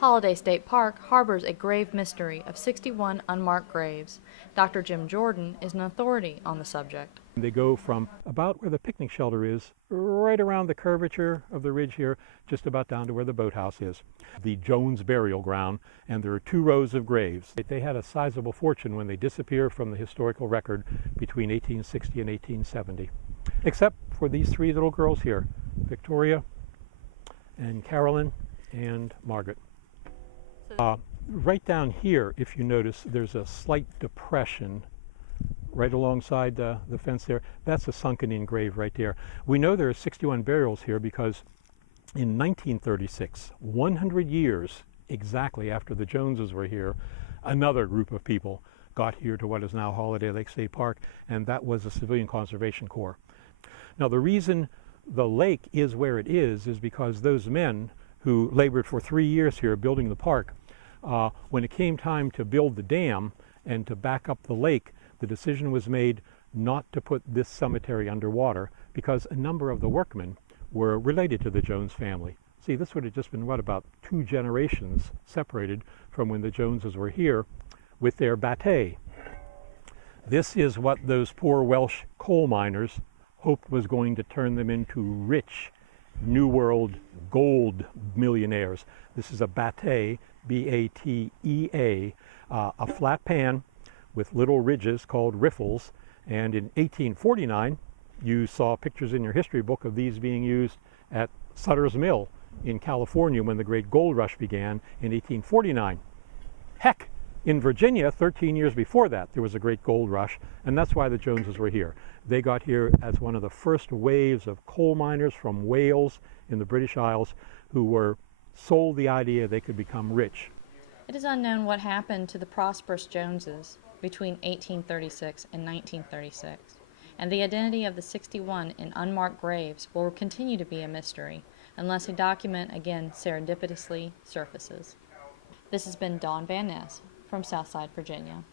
Holliday State Park harbors a grave mystery of 61 unmarked graves. Dr. Jim Jordan is an authority on the subject. They go from about where the picnic shelter is, right around the curvature of the ridge here, just about down to where the boathouse is, the Jones burial ground, and there are 2 rows of graves. They had a sizable fortune when they disappear from the historical record between 1860 and 1870, except for these 3 little girls here, Victoria and Carolyn and Margaret. Right down here, if you notice, there's a slight depression right alongside the fence there. That's a sunken-in grave right there. We know there are 61 burials here because in 1936, 100 years exactly after the Joneses were here, another group of people got here to what is now Holliday Lake State Park, and that was the Civilian Conservation Corps. Now, the reason the lake is where it is because those men who labored for 3 years here building the park, when it came time to build the dam and to back up the lake, the decision was made not to put this cemetery underwater because a number of the workmen were related to the Jones family. See, this would have just been, about 2 generations separated from when the Joneses were here with their battay. This is what those poor Welsh coal miners hoped was going to turn them into rich New World gold millionaires. This is a battay, B-A-T-E-A, a flat pan with little ridges called riffles, and in 1849 you saw pictures in your history book of these being used at Sutter's Mill in California when the great gold rush began in 1849. Heck, in Virginia 13 years before that there was a great gold rush, and that's why the Joneses were here. They got here as one of the first waves of coal miners from Wales in the British Isles who were sold the idea they could become rich. It is unknown what happened to the prosperous Joneses between 1836 and 1936, and the identity of the 61 in unmarked graves will continue to be a mystery unless a document again serendipitously surfaces. This has been Dawn Van Ness from Southside, Virginia.